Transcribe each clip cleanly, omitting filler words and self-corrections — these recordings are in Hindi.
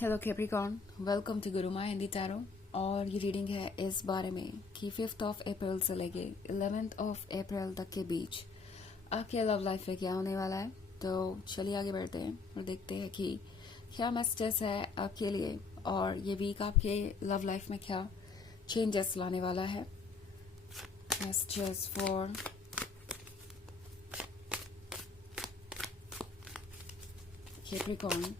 Hello Capricorn, welcome to Gurumaa Hindi tarot. और ये रीडिंग है इस बारे में कि 5 अप्रैल से लेके 11 अप्रैल तक के बीच आपके लव लाइफ में क्या होने वाला है। तो चलिए आगे बढ़ते हैं और देखते हैं कि क्या मैसेजेस है आपके लिए और ये वीक आपके लव लाइफ में क्या चेंजेस लाने वाला है। Messages for Capricorn.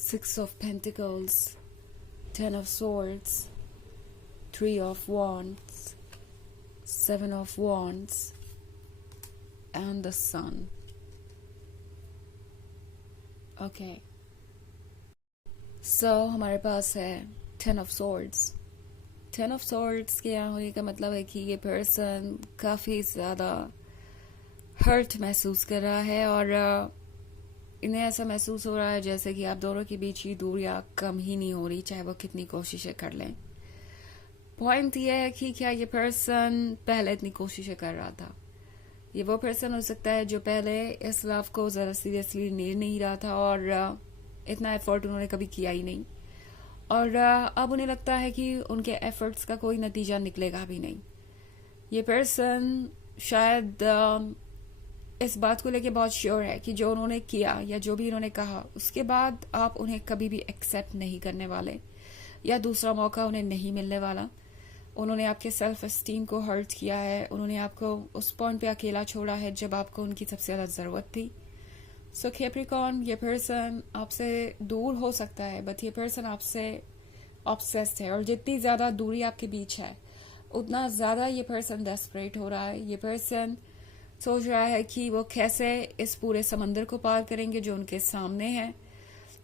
Six of Pentacles, Ten of Swords, Three of Wands, Seven of Wands, and the Sun. Okay. So हमारे पास है Ten of Swords. Ten of Swords के यहाँ होने का मतलब है कि ये पर्सन काफी ज्यादा हर्ट महसूस कर रहा है और इन्हें ऐसा महसूस हो रहा है जैसे कि आप दोनों के बीच की दूरियां कम ही नहीं हो रही, चाहे वो कितनी कोशिशें कर लें। पॉइंट ये है कि क्या ये पर्सन पहले इतनी कोशिशें कर रहा था। ये वो पर्सन हो सकता है जो पहले इस लव को ज़रा सीरियसली ले नहीं रहा था और इतना एफर्ट उन्होंने कभी किया ही नहीं, और अब उन्हें लगता है कि उनके एफर्ट्स का कोई नतीजा निकलेगा भी नहीं। ये पर्सन शायद इस बात को लेके बहुत श्योर है कि जो उन्होंने किया या जो भी उन्होंने कहा उसके बाद आप उन्हें कभी भी एक्सेप्ट नहीं करने वाले या दूसरा मौका उन्हें नहीं मिलने वाला। उन्होंने आपके सेल्फ एस्टीम को हर्ट किया है, उन्होंने आपको उस पॉइंट पे अकेला छोड़ा है जब आपको उनकी सबसे ज्यादा जरूरत थी। सो कैप्रिकॉर्न, ये पर्सन आपसे दूर हो सकता है बट ये पर्सन आपसे ऑब्सेस्ड है, और जितनी ज्यादा दूरी आपके बीच है उतना ज्यादा ये पर्सन डेस्परेट हो रहा है। ये पर्सन सोच रहा है कि वो कैसे इस पूरे समंदर को पार करेंगे जो उनके सामने है।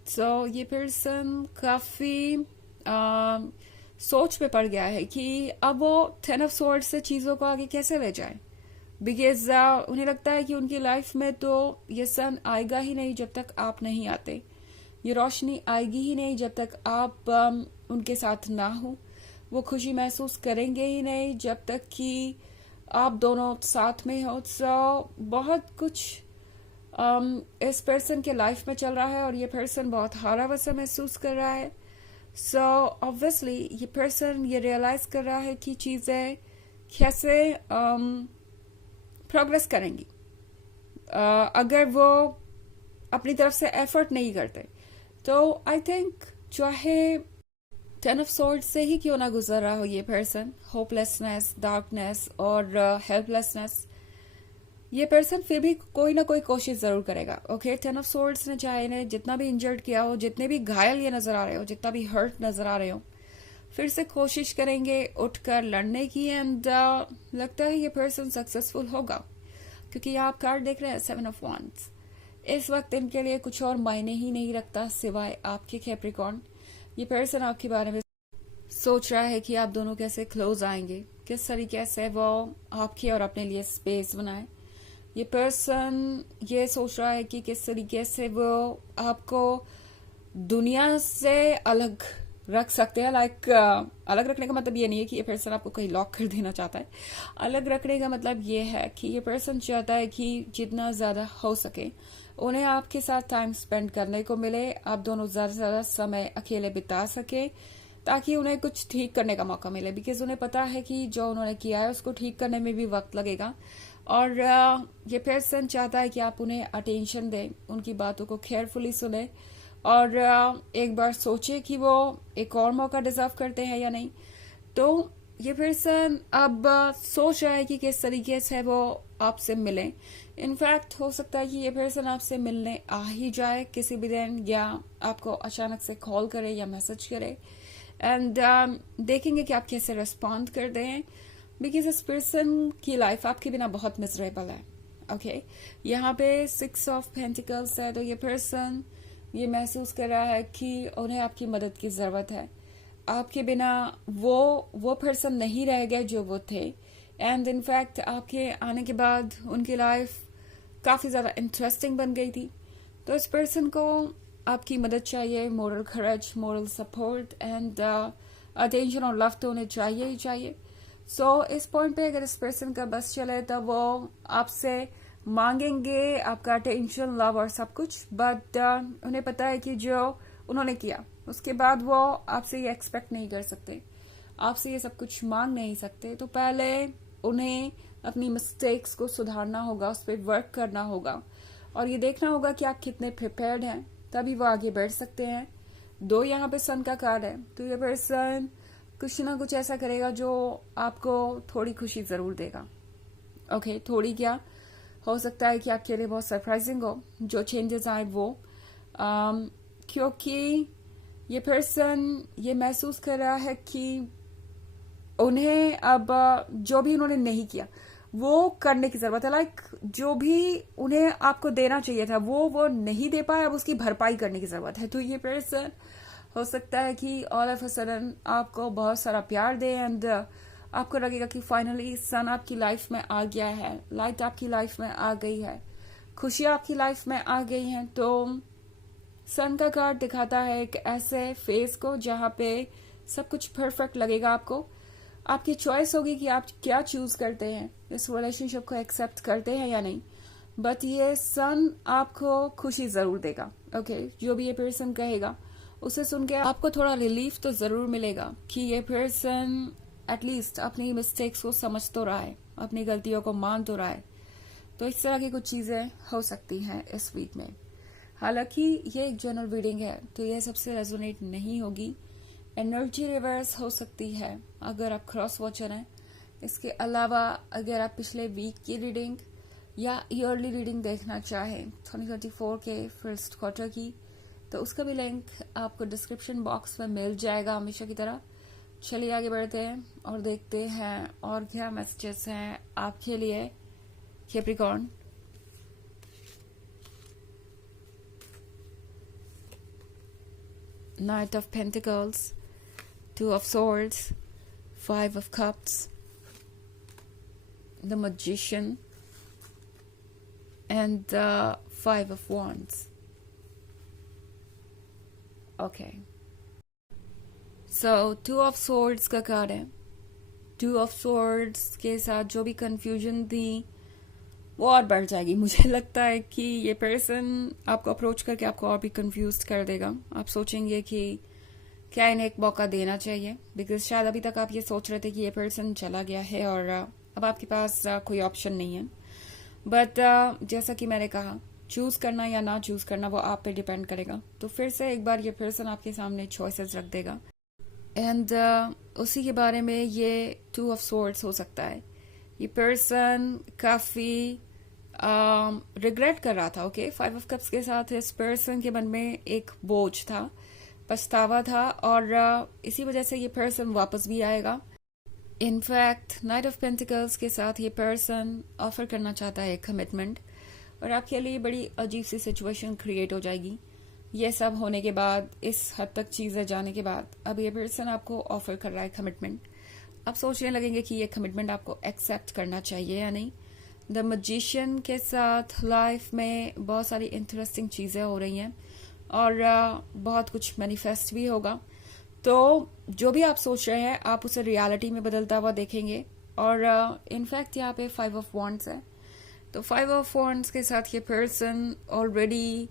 सो ये पर्सन काफी सोच में पड़ गया है कि अब वो 10 ऑफ स्वॉर्ड्स से चीजों को आगे कैसे ले जाए, बिकॉज उन्हें लगता है कि उनकी लाइफ में तो ये सन आएगा ही नहीं जब तक आप नहीं आते, ये रोशनी आएगी ही नहीं जब तक आप उनके साथ ना हो, वो खुशी महसूस करेंगे ही नहीं जब तक कि आप दोनों साथ में हो। सो बहुत कुछ इस पर्सन के लाइफ में चल रहा है और ये पर्सन बहुत हारा वसा महसूस कर रहा है। सो ऑब्वियसली ये पर्सन ये रियलाइज कर रहा है कि चीजें कैसे प्रोग्रेस करेंगी अगर वो अपनी तरफ से एफर्ट नहीं करते। तो आई थिंक चाहे 10 ऑफ सॉर्ड्स से ही क्यों ना गुजर रहा हो ये पर्सन, होपलेसनेस, डार्कनेस और हेल्पलेसनेस, ये पर्सन फिर भी कोई ना कोई कोशिश जरूर करेगा। ओके, 10 ऑफ सॉर्ड्स ने चाहे इन्हें जितना भी इंजर्ड किया हो, जितने भी घायल ये नजर आ रहे हो, जितना भी हर्ट नजर आ रहे हो, फिर से कोशिश करेंगे उठकर लड़ने की। एंड लगता है ये पर्सन सक्सेसफुल होगा क्योंकि आप कार्ड देख रहे हैं 7 ऑफ wands। इस वक्त इनके लिए कुछ और मायने ही नहीं रखता सिवाय आपके कैप्रिकॉर्न। ये पर्सन आपके बारे में सोच रहा है कि आप दोनों कैसे क्लोज आएंगे, किस तरीके से वो आपके और अपने लिए स्पेस बनाए। ये पर्सन ये सोच रहा है कि किस तरीके से वो आपको दुनिया से अलग रख सकते हैं। लाइक अलग रखने का मतलब ये नहीं है कि ये पर्सन आपको कहीं लॉक कर देना चाहता है। अलग रखने का मतलब ये है कि ये पर्सन चाहता है कि जितना ज्यादा हो सके उन्हें आपके साथ टाइम स्पेंड करने को मिले, आप दोनों ज्यादा से ज्यादा समय अकेले बिता सके ताकि उन्हें कुछ ठीक करने का मौका मिले, बिकॉज उन्हें पता है कि जो उन्होंने किया है उसको ठीक करने में भी वक्त लगेगा। और ये पर्सन चाहता है कि आप उन्हें अटेंशन दें, उनकी बातों को केयरफुली सुने और एक बार सोचे कि वो एक और मौका डिजर्व करते हैं या नहीं। तो ये पर्सन अब सोच रहा है कि किस तरीके से वो आपसे मिले। इनफैक्ट हो सकता है कि ये पर्सन आपसे मिलने आ ही जाए किसी भी दिन, या आपको अचानक से कॉल करे या मैसेज करे। एंड देखेंगे कि आप कैसे रिस्पॉन्ड करते हैं, बिकॉज इस पर्सन की लाइफ आपके बिना बहुत मिजरेबल है। ओके, यहाँ पे 6 ऑफ पेंटिकल्स है, तो ये पर्सन ये महसूस कर रहा है कि उन्हें आपकी मदद की जरूरत है। आपके बिना वो पर्सन नहीं रह गए जो वो थे, एंड इनफैक्ट आपके आने के बाद उनकी लाइफ काफी ज्यादा इंटरेस्टिंग बन गई थी। तो इस पर्सन को आपकी मदद चाहिए, moral courage, moral support and attention और लव तो उन्हें चाहिए ही चाहिए. सो इस पॉइंट पे अगर इस पर्सन का बस चले तो वो आपसे मांगेंगे आपका अटेंशन, लव और सब कुछ, बट उन्हें पता है कि जो उन्होंने किया उसके बाद वो आपसे ये एक्सपेक्ट नहीं कर सकते, आपसे ये सब कुछ मांग नहीं सकते. तो पहले उन्हें अपनी मिस्टेक्स को सुधारना होगा, उस पर वर्क करना होगा और ये देखना होगा कि आप कितने प्रिपेयर्ड हैं, तभी वो आगे बढ़ सकते हैं. 2 यहाँ पे सन का कार्ड है, तो ये पर्सन कुछ ना कुछ ऐसा करेगा जो आपको थोड़ी खुशी जरूर देगा. ओके, थोड़ी क्या, हो सकता है कि आपके लिए बहुत सरप्राइजिंग हो जो चेंजेस आए वो, क्योंकि ये पर्सन ये महसूस कर रहा है कि उन्हें अब जो भी उन्होंने नहीं किया वो करने की जरूरत है. लाइक जो भी उन्हें आपको देना चाहिए था वो नहीं दे पाए, अब उसकी भरपाई करने की जरूरत है. तो ये पर्सन हो सकता है कि ऑल ऑफ अ सडन आपको बहुत सारा प्यार दे एंड आपको लगेगा कि फाइनली सन आपकी लाइफ में आ गया है, लाइट आपकी लाइफ में आ गई है, खुशियां आपकी लाइफ में आ गई हैं. तो सन का कार्ड दिखाता है एक ऐसे फेज को जहां पे सब कुछ परफेक्ट लगेगा आपको. आपकी चॉइस होगी कि आप क्या चूज करते हैं, इस रिलेशनशिप को एक्सेप्ट करते हैं या नहीं, बट ये सन आपको खुशी जरूर देगा. ओके, जो भी ये पर्सन कहेगा उसे सुन के आपको थोड़ा रिलीफ तो जरूर मिलेगा कि ये पर्सन एटलीस्ट अपनी मिस्टेक्स को समझ तो रहा है, अपनी गलतियों को मान तो रहा है. तो इस तरह की कुछ चीजें हो सकती हैं इस वीक में. हालांकि ये एक जनरल रीडिंग है तो ये सबसे रेजोनेट नहीं होगी. एनर्जी रिवर्स हो सकती है अगर आप क्रॉस वॉचर हैं. इसके अलावा अगर आप पिछले वीक की रीडिंग या ईयरली रीडिंग देखना चाहें 2024 के फर्स्ट क्वार्टर की, तो उसका भी लिंक आपको डिस्क्रिप्शन बॉक्स में मिल जाएगा हमेशा की तरह. चलिए आगे बढ़ते हैं और देखते हैं और क्या मैसेजेस हैं आपके लिए Capricorn. Knight of Pentacles, 2 of Swords, 5 of Cups, the Magician, and the 5 of Wands. Okay. So, 2 of Swords का कार्ड है. 2 of Swords के साथ जो भी कंफ्यूजन थी वो और बढ़ जाएगी. मुझे लगता है कि ये पर्सन आपको अप्रोच करके आपको और भी कंफ्यूज कर देगा. आप सोचेंगे कि क्या इन्हें एक मौका देना चाहिए, बिकॉज शायद अभी तक आप ये सोच रहे थे कि ये पर्सन चला गया है और अब आपके पास कोई ऑप्शन नहीं है. बट जैसा कि मैंने कहा, चूज करना या ना चूज करना वो आप पे डिपेंड करेगा. तो फिर से एक बार ये पर्सन आपके सामने चॉइसेस रख देगा एंड उसी के बारे में ये 2 ऑफ सोर्ड्स हो सकता है. ये पर्सन काफी रिग्रेट कर रहा था. ओके, 5 ऑफ कप्स के साथ इस पर्सन के मन में एक बोझ था, पछतावा था और इसी वजह से ये पर्सन वापस भी आएगा. इनफैक्ट नाइट ऑफ पेंटिकल्स के साथ ये पर्सन ऑफर करना चाहता है कमिटमेंट और आपके लिए बड़ी अजीब सी सिचुएशन क्रिएट हो जाएगी. ये सब होने के बाद, इस हद तक चीजें जाने के बाद, अब ये पर्सन आपको ऑफर कर रहा है कमिटमेंट. आप सोचने लगेंगे कि ये कमिटमेंट आपको एक्सेप्ट करना चाहिए या नहीं. द मैजिशियन के साथ लाइफ में बहुत सारी इंटरेस्टिंग चीजें हो रही हैं और बहुत कुछ मैनिफेस्ट भी होगा. तो जो भी आप सोच रहे हैं आप उसे रियलिटी में बदलता हुआ देखेंगे. और इनफैक्ट यहाँ पे 5 ऑफ वॉन्ड्स है. तो 5 ऑफ वॉन्ड्स के साथ ये पर्सन ऑलरेडी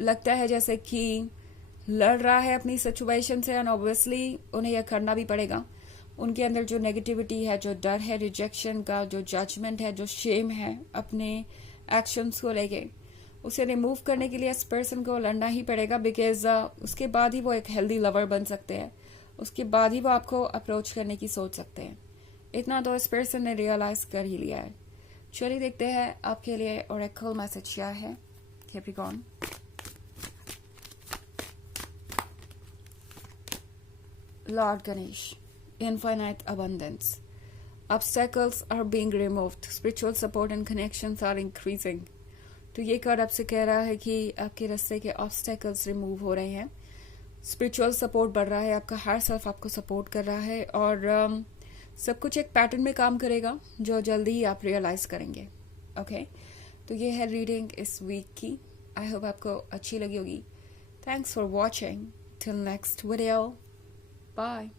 लगता है जैसे कि लड़ रहा है अपनी सिचुएशन से एंड ऑब्वियसली उन्हें यह करना भी पड़ेगा. उनके अंदर जो नेगेटिविटी है, जो डर है रिजेक्शन का, जो जजमेंट है, जो शेम है अपने एक्शंस को लेके, उसे रिमूव करने के लिए इस पर्सन को लड़ना ही पड़ेगा. बिकॉज उसके बाद ही वो एक हेल्दी लवर बन सकते हैं, उसके बाद ही वो आपको अप्रोच करने की सोच सकते हैं. इतना तो इस पर्सन ने रियलाइज कर ही लिया है. चलिए देखते हैं आपके लिए ओरेकल मैसेज क्या है Capricorn. Lord Ganesh, infinite abundance. Obstacles are being removed. Spiritual support and connections are increasing. तो ये कार्ड आपसे कह रहा है कि आपके रास्ते के ऑब्स्टेकल्स रिमूव हो रहे हैं, स्पिरिचुअल सपोर्ट बढ़ रहा है, आपका हायर सेल्फ आपको सपोर्ट कर रहा है और सब कुछ एक पैटर्न में काम करेगा जो जल्दी ही आप रियलाइज करेंगे. ओके, तो ये है रीडिंग इस वीक की. आई होप आपको अच्छी लगी होगी. Thanks for watching. Till next video. Bye.